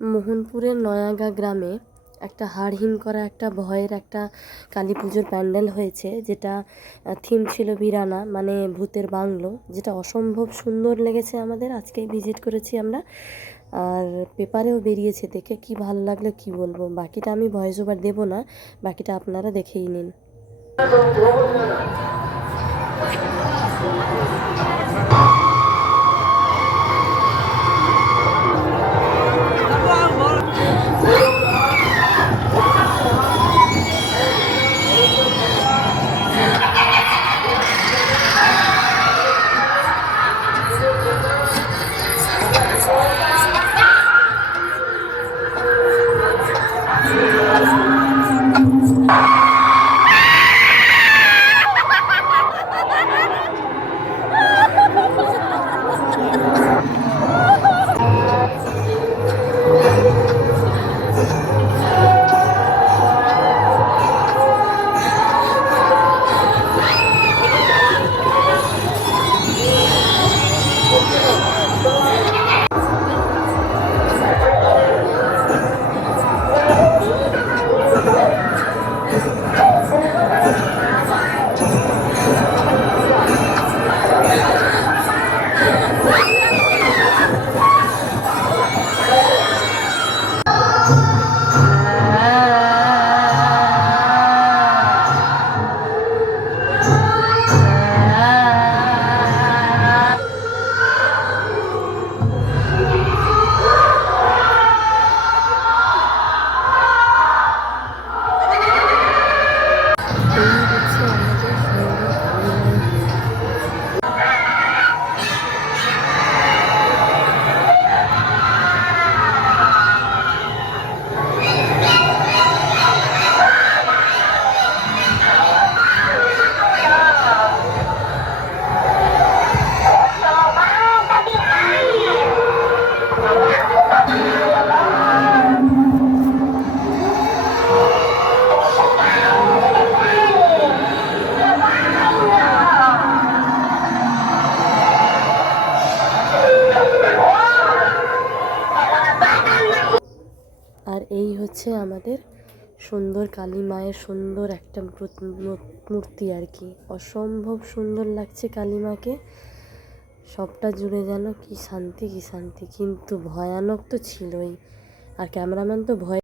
মোহনপুরের নয়াগা গ্রামে একটা হাড়হিম করা একটা ভয়ের একটা কালী পুজোর প্যান্ডেল হয়েছে, যেটা থিম ছিল বিরানা, মানে ভূতের বাংলো, যেটা অসম্ভব সুন্দর লেগেছে আমাদের। আজকেই ভিজিট করেছি আমরা, আর পেপারেও বেরিয়েছে, দেখে কি ভালো লাগলো কি বলবো। বাকিটা আমি ভয়েস ওভার দেবো না, বাকিটা আপনারা দেখেই নিন। আর এই হচ্ছে আমাদের সুন্দর কালী মায়ের সুন্দর একটা মূর্তি আর কি। অসম্ভব সুন্দর লাগছে কালী মাকে, সবটা জুড়ে যেন কি শান্তি কি শান্তি, কিন্তু ভয়ানক তো ছিলই। আর ক্যামেরাম্যান তো ভয়